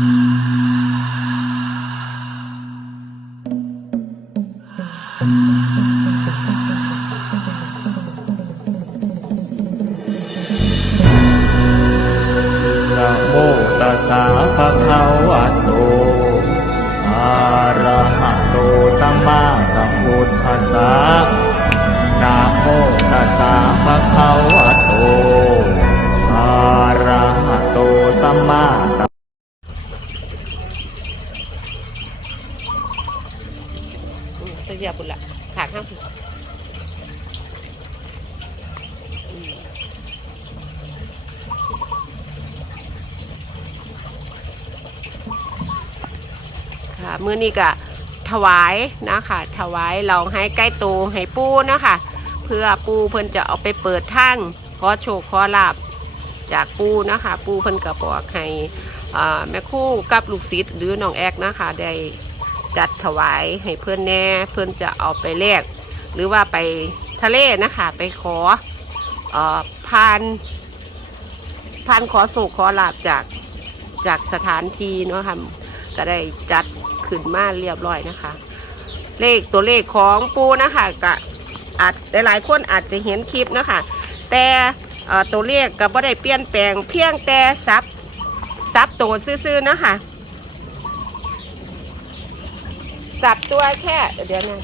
นะโมตัสสะภะคะวะโตอะระหะโตสัมมาสัมพุทธัสสะนะโมตัสสะภะคะวะโตอะระหะโตสัมมาสัม อืมเสียบุญละขาข้างสุดอืม ค่ะมื้อนี้ก็ถวายนะคะถวายเราให้ใกล้ตูให้ปูนะคะเพื่อปูเพิ่นจะเอาไปเปิดทางขอโชคขอลาบจากปูนะคะ ปูเพิ่นก็บอกให้แม่คู่กับลูกศิษย์หรือน้องแอกนะคะได้จัดถวายให้เพื่อนแน่เพื่อนจะเอาไปแลกหรือว่าไปทะเลนะคะไปขออพานพานขอสุขขอลาบจากจากสถานที่เนาะค่ะก็ได้จัด ขึ้นมาเรียบร้อยนะคะ เลขตัวเลขของปูนะคะก็อาจหลายๆคนอาจจะเห็นคลิปนะคะ แต่ตัวเลขก็บ่ได้เปลี่ยนแปลงเพียงแต่ซับซับตัวซื่อๆนะคะสับตัวแค่เดี๋ยวนะ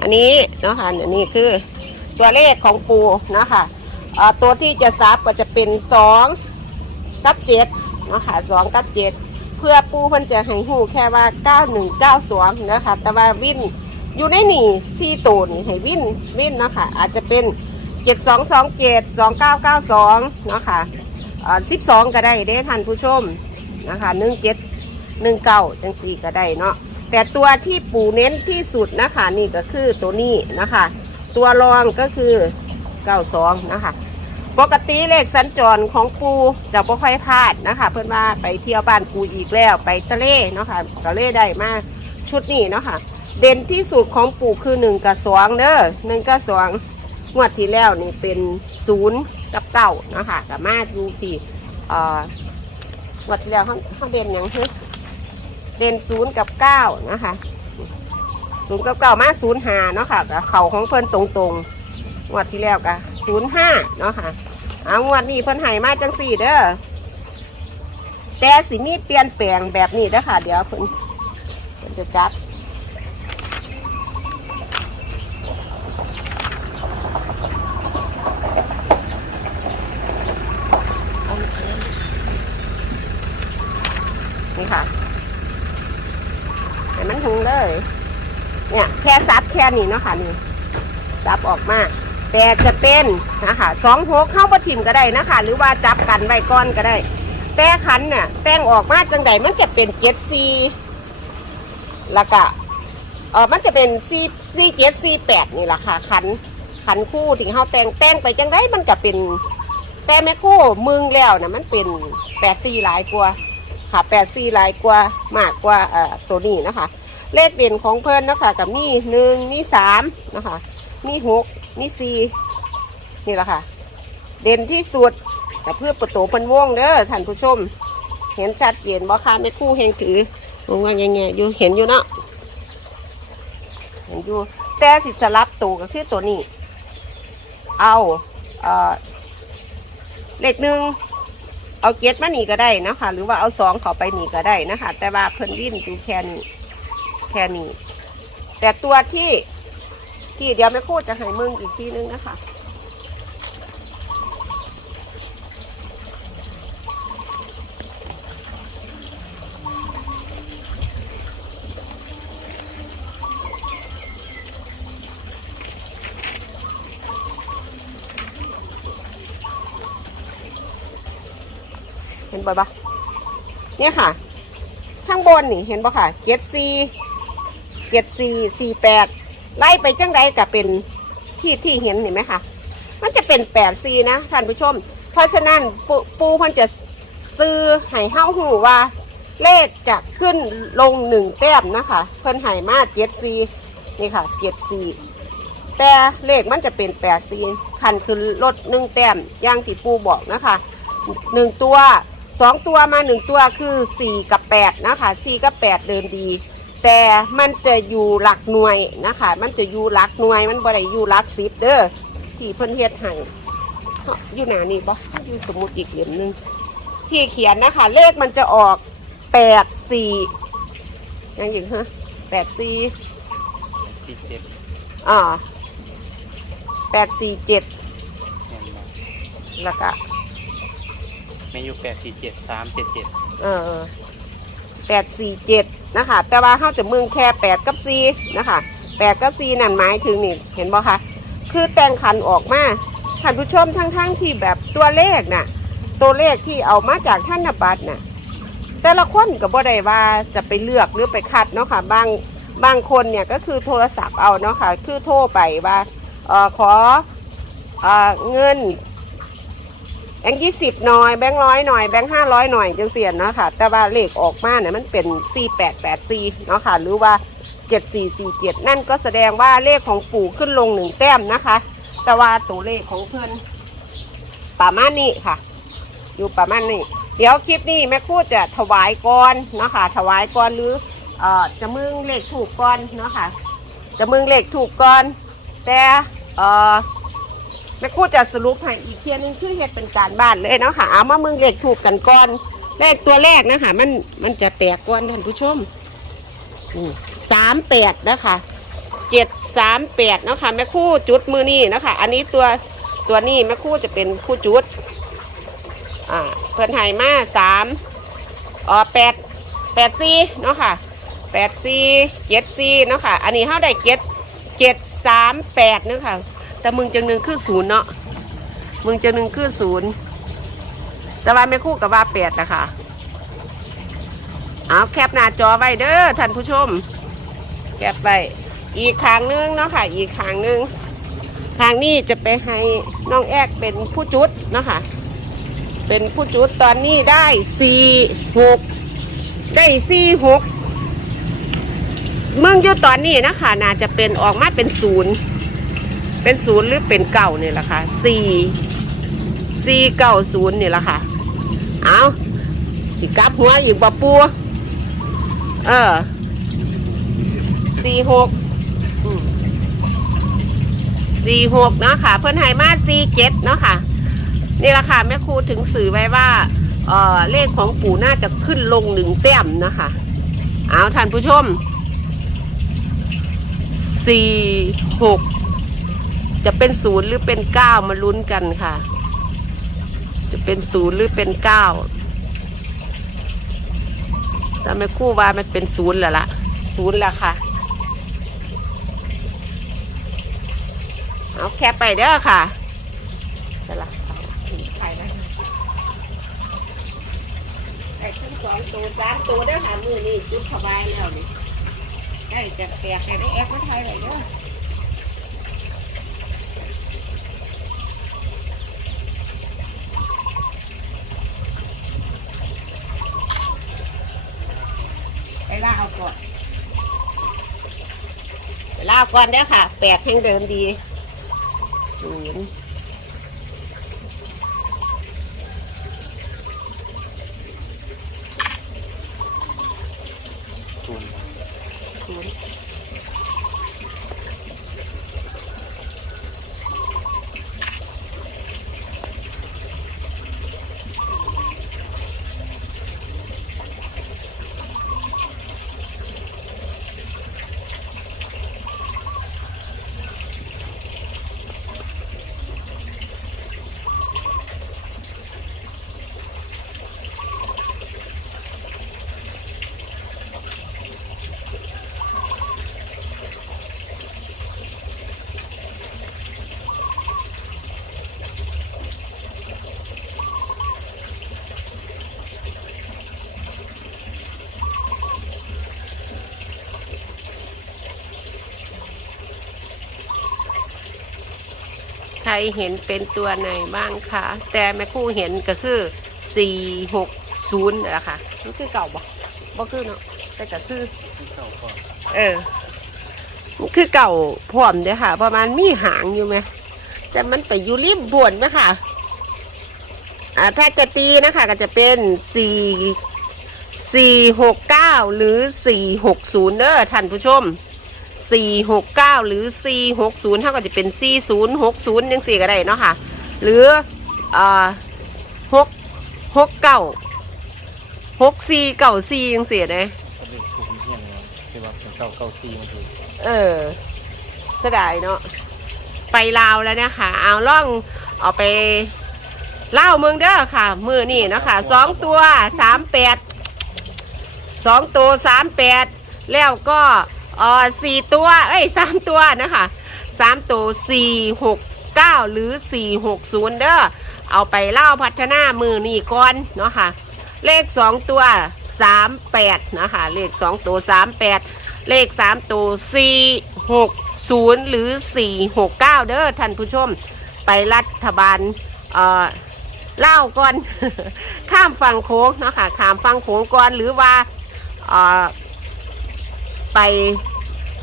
อันนี้นะคะอันนี้คือตัวเลขของปูนะคะตัวที่จะซับก็จะเป็นสองกับเจ็ด เนาะค่ะสองกับเจ็ดเพื่อปูเพิ่นจะให้หูแค่ว่าเก้าหนึ่งเก้าสองนะคะแต่ว่าวินอยู่ในนี่สี่ตัวนี่ให้วินวินเนาะค่ะอาจจะเป็นเจ็ดสองสองเจ็ดสองเก้าเก้าสองเนาะค่ะสิบสองก็ได้เด้ท่านผู้ชมนะคะหนึ่งเจ็ดหนึ่งเก้าจังสี่ก็ได้เนาะแต่ตัวที่ปู่เน้นที่สุดนะคะนี่ก็คือตัวนี้นะคะ ตัวรองก็คือเก้าสองนะคะ ปกติเลขสัญจรของปูจะไม่ค่อยพลาดนะคะ เพื่อนว่าไปเที่ยวบ้านปูอีกแล้วไปทะเลเนาะค่ะก็เลได้มากชุดนี้เนาะค่ะเด่นที่สุดของปูคือหนึ่งกับสองเด้อหนึ่งกับสองงวดที่แล้วนี่เป็นศูนย์กับเก้านะคะกับมาดูที่เอ่องวดที่แล้วเขาเขาเด่นอย่างเด่นศูนย์กับเก้านะคะศูนย์กับเก้ามาศูนย์หาเนาะค่ะเขาของเพิ่อนตรงๆงวดที่แล้วก็ศูนย์ห้าเนาะค่ะ เอางวดนี้เพิ่นให้มาจังสี่เด้อแต่สิมีเปลี่ยนแปลงแบบนี้เด้อค่ะ เดี๋ยวเพิ่นเพิ่นจะจับนี่ค่ะให้มันหุงเลย เนี่ยแค่ซับแค่นี้เนาะค่ะนี่ซับออกมา แต่จะเป็นนะคะสองหกเข้าประทิมก็ได้นะคะ หรือว่าจับกันไว้ก้อนก็ได้ แต่ขันเนี่ยแต่งออกมาจังใดมันจะเป็นเจ็ดซีแล้วก็เออมันจะเป็นซีซีเจ็ดซีแปดนี่แหละค่ะขันขันคู่ที่เข้าแต่งแต่งไปจังไดมันก็เป็นแต่แม่คู่มึงแล้วนะมันเป็นแปดซีหลายกว่าค่ะแปดสี่ลายกว่ามากกว่าเอ่อตัวนี้นะคะ เลขเด่นของเพิ่นเนาะคะกับมีหนึ่งมีสามนะคะ มีหกมีสี่นี่แหละค่ะ เด่นที่สุดกับเพื่อประตูเพิ่นวงเด้อท่านผู้ชม เห็นชัดเจนบ่ค่ะแม่คู่เฮงถือวงว่าแง่ๆอยู่เห็นอยู่เนาะเห็นอยู่แต่สิสลับตัวก็คือตัวนี้ เอาเอ่อเลขหนึ่งเอาเก็ตมาหนีก็ได้นะคะหรือว่าเอาสองเขาไปหนีก็ได้นะคะ แต่ว่าเพิ่นวิ่นดูแค่นี้แค่นี้แต่ตัวที่ ที่เดี๋ยวแม่คู่จะให้มึงอีกทีนึงนะคะเห็นบ่ปะเนี่ยค่ะ ข้างบนนี่เห็นบ่ค่ะ เจ็ดสี่ เจ็ดสี่สี่แปด ไล่ไปจังใดกับเป็นที่ที่เห็นเห็นไหมคะมันจะเป็นแปดสี่นะท่านผู้ชม เพราะฉะนั้นปูปูมันจะซื้อให้เฮ้าหูว่า เลขจะขึ้นลงหนึ่งแต้มนะคะ เพิ่นให้มาเจ็ดสี่นี่ค่ะเจ็ดสี่แต่เลขมันจะเป็นแปดสี่คันคือลดหนึ่งแต้มอย่างที่ปูบอกนะคะหนึ่งตัวสองตัวมาหนึ่งตัวคือสี่กับแปดนะคะสี่กับแปดเดินดี แต่มันจะอยู่หลักหน่วยนะคะ มันจะอยู่หลักหน่วย มันบ่ได้อยู่หลักสิบเด้อที่เพิ่นเฮ็ดให้เอ้าอยู่หนานี่บ่อยู่สมุดอีกเหลี่ยมหนึงที่เขียนนะคะ เลขมันจะออกแปดสี่ยังอีกฮะแปดสี่สี่เจ็ดอ่าแปดสี่เจ็ดเห็นไหมแล้วก็แมนยูแปดสี่เจ็ดสามเจ็ดเจ็ดเออแปดสี่เจ็ด นะคะ แต่ว่าเขาจะเมืองแค่แปดกับสี่นะคะแปดกับสี่นั่นหมายถึงนี่เห็นบ่คะคือแต่งขันออกมาท่านผู้ชมทั้งๆที่แบบตัวเลขน่ะตัวเลขที่เอามาจากท่านบัตรน่ะแต่ละคนก็บ่ได้ว่าจะไปเลือกหรือไปคัดเนาะค่ะบางบางคนเนี่ยก็คือโทรศัพท์เอาเนาะค่ะคือโทรไปว่าออขอเออเงิน แบงค์ยี่สิบหน่อยแบงค์ร้อยหน่อยแบงค์ห้าร้อยหน่อยจังเสียนเนาะค่ะ แต่ว่าเลขออกมาเนี่ยมันเป็นสี่แปดแปดสี่เนาะค่ะ หรือว่าเจ็ดสี่สี่เจ็ดนั่นก็แสดงว่าเลขของปู่ขึ้นลงหนึ่งแต้มนะคะ แต่ว่าตัวเลขของเพื่อนประมาณนี้ค่ะ อยู่ประมาณนี้ เดี๋ยวคลิปนี้แม่คู่จะถวายก่อนเนาะค่ะ ถวายก่อนหรือเอ่อจะมึงเลขถูกก่อนเนาะค่ะ จะมึงเลขถูกก่อนแต่เอ่อ แม่ครู่จะสรุปให้อีกเทียนึงคือเฮ็ดเป็นการบ้านเลยเนาะค่ะ เอามาเมืองเลขถูกกันก่อน เลขตัวแรกนะคะ มันมันจะแตกก่อนท่านผู้ชมสามแปดนะคะเจ็ดสามแปดเนาะค่ะแม่ครู่จุดมือนี่นะคะ อันนี้ตัวตัวนี้แม่ครู่จะเป็นคู่จุด อ่าเพิ่นให้มาสามอ๋อแปดแปดสี่เนาะค่ะแปดสี่เจ็ดสี่เนาะค่ะ อันนี้เขาได้เจ็ดเจ็ดสามแปดเนาะค่ะ แต่มึงจังหนึ่งคือศูนย์เนาะมึงจังหนึ่งคือศูนย์แต่ว่าไม่คู่กับว่าแปดนะคะเอาแคปหน้าจอไว้เด้อท่านผู้ชม แคปไว้อีกครั้งนึงเนาะค่ะ อีกครั้งนึงทางนี้จะไปให้น้องแอกเป็นผู้จุดเนาะค่ะ เป็นผู้จุดตอนนี้ได้สี่หกได้สี่หกเมืองอยู่ตอนนี้นะคะน่าจะเป็นออกมาเป็นศูนย์ เป็นศูนย์หรือเป็นเก่าเนี่ยแหละค่ะสี่สี่เก้าศูนย์เนี่ยแหละค่ะ เอาจิกลับหัวอีกบ่ปูเออสี่หกสี่หกเนาะค่ะ เพื่อนไฮมาสี่เจ็ดเนาะค่ะ นี่แหละค่ะ แม่ครูถึงสื่อไว้ว่าเออเลขของปู่น่าจะขึ้นลงหนึ่งแต้มนะคะ เอาท่านผู้ชมสี่หก จะเป็นศูนย์หรือเป็นเก้ามาลุ้นกันค่ะ จะเป็นศูนย์หรือเป็นเก้าแต่ไม่คู่ว่ามันเป็นศูนย์แล้วล่ะศูนย์แล้วค่ะ เอาแคปไปเด้อค่ะจะละไปนะไอ้ทั้งสองตัวสามตัวเด้อค่ะมือนี่จุดสบายแล้วนี่ได้จะแตกให้ได้แอปมาไทยเลยเด้อาก่อนลาวก่อนเด้อค่ะแปดแห่งเดิมดีศูนย์ รเห็นเป็นตัวไหนบ้างคะ แต่แม่ครู่เห็นก็คือสี่หกศูนย์แหละค่ะมันคือเก่าบ่บ่คือเนาะแต่ก็คือที่เก้าก่อนเออมันคือเก่าพร้อมเด้อค่ะ ประมาณมีหางอยู่ไหมแต่มันไปอยู่ริมบวนไหมค่ะอ่าถ้าจะตีนะคะ ก็จะเป็นสี่สี่หกเก้าหรือสี่หกศูนย์เด้อท่านผู้ชม สี่หกเก้าหรือสี่หกศูนย์เท่ากับจะเป็นสี่ศูนย์หกศูนย์ยังสี่ก็ได้เนาะค่ะ หรืออ่าหกหกเก้าหกสี่เก้าสี่ยังสี่ได้ก็เลยถูกเฮียนเลยคือว่าเป็นเก้าเก้าซีมันถูกเออเสียดายเนาะไปลาวแล้วเนี่ยค่ะเอาล่องเอาไปเล่าวเมืองเด้อค่ะ มือนี่เนาะคะสองตัวสามแปดสองตัวสามแปดแล้วก็ เออสี่ตัว เอ้ยสามตัวนะคะสามตัวสี่หกเก้าหรือสี่หกศูนย์เด้อเอาไปเล่าพัฒนามือนี่ก่อนเนาะค่ะ เลขสองตัวสามแปดนะคะ เลขสองตัวสามแปดเลขสามตัวสี่หกศูนย์หรือสี่หกเก้าเด้อท่านผู้ชม ไปรัฐบาลเอ่อเล่าก่อนข้ามฝั่งโค้งเนาะค่ะข้ามฝั่งโค้งก่อนหรือว่าเอ่อไป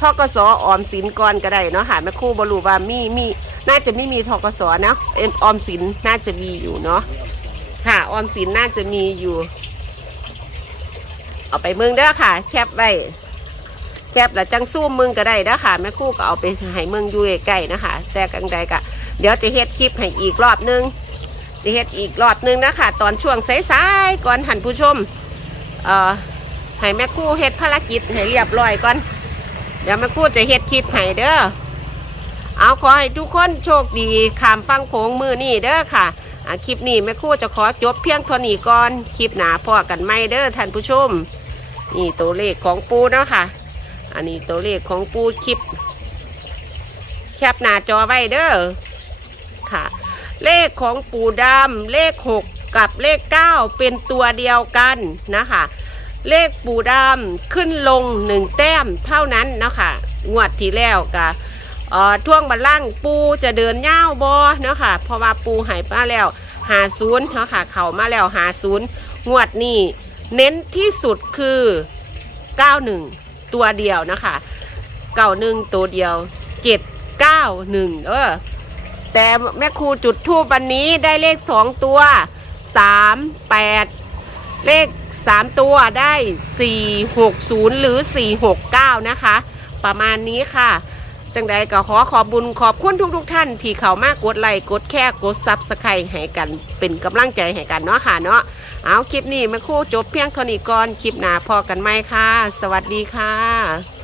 ทกสออมสินก่อนก็ได้เนาะค่ะแม่ครูบรูว่ามีมีน่าจะไม่มีทกสนะเอ็มออมสินน่าจะมีอยู่เนาะค่ะออมสินน่าจะมีอยู่ เอาไปเมืองเด้อค่ะ แคบไว้แคบแล้วจังสู้มืองก็ได้เด้อค่ะแม่ครู่ก็เอาไปให้มืองอยู่ใกล้ๆนะคะ แต่กังใดก็เดี๋ยวจะเฮ็ดคลิปให้อีกรอบนึงจะเฮ็ดอีกรอบนึงนะคะตอนช่วงสายๆก่อนหันผู้ชมเอ่อให้แม่ครู่เฮ็ดภารกิจให้เรียบร้อยก่อน ดี๋ยวแม่ครู่จะเฮ็ดคลิปให้เด้อ เอาขอให้ทุกคนโชคดีขามฟังโขงมือนี่เด้อค่ะคลิปนี้แม่ครู่จะขอจบเพียงเท่านี้ก่อน คลิปหนาพอกันไม่เด้อท่านผู้ชม นี่ตัวเลขของปูเนาะค่ะ อันนี้ตัวเลขของปูคลิป แคปหน้าจอไว้เด้อ ค่ะ เลขของปูดำเลข6กับเลข9เป็นตัวเดียวกันนะคะ เลขปูดำขึ้นลงหนึ่งแต้มเท่านั้นเนาะคะงวดที่แล้วกะท่วงบัลลังปูจะเดินย่าบอเนาะค่ะเพราะว่าปูหายมาแล้วหาศูนย์เนาะค่ะ เขามาแล้วหาศูนย์งวดนี้เน้นที่สุดคือ 91 ตัวเดียวนะคะ91ตัวเดียว 791 เออ แต่แม่ครูจุดทูปวันนี้ได้เลข 2 ตัว 3 8 เลข 3ตัวได้460หรือ469นะคะ ประมาณนี้ค่ะ จังใดก็ขอขอบบุญขอบคุณทุกๆทท่าน ที่เขามากกดไลค์กดแค่กดซับสไครต์ให้กันเป็นกำลังใจให้กันเนาะค่ะเนาะเอาคลิปนี้มาคู่จบเพียงเท่านี้ก่อนคลิปหน้าพอกันไหมค่ะ สวัสดีค่ะ